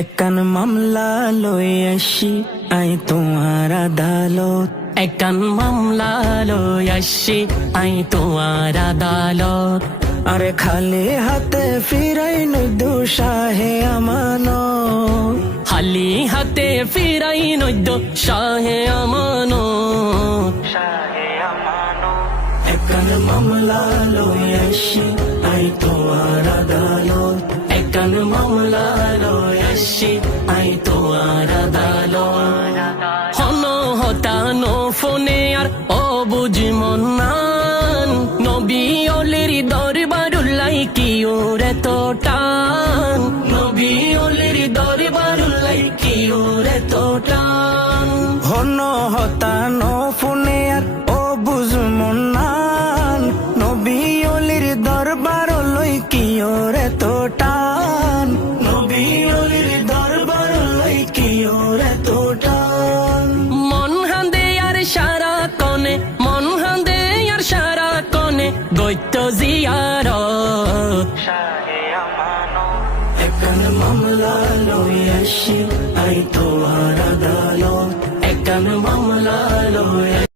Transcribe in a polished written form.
একান মামলা লই আসি আই তোমার আদালত। একান মামলা লই আসি আই তোমার আদালত। আরে খালি হাতে ফিরাই নই দুঃসাহে আমানত। খালি হাতে ফিরাই নদ্য শাহে আমানত। একান মামলা লই আসি আই তোমার আদালত। একান মামলা লই আসি আই তোমার আদালত। হন হতানো ফোনে আর অবুঝ মন্নান, নবী অলির দরবারুল্লাই কি ওরে তো টান। নবী অলির দরবারুল্লাই কি ওরে তো টান। হন হতানো ফোনে আর ও বুঝমন নান, নবী অলির দরবার লই কি ওরে তো টান। নবী অলির দরবার লই কি ওরে তো টান। মন হান্দে আর সারা কনে, মন হান্দে আর সারা কনে দৈত্য জিয়ারত। একান মামলা লই আসি আই তো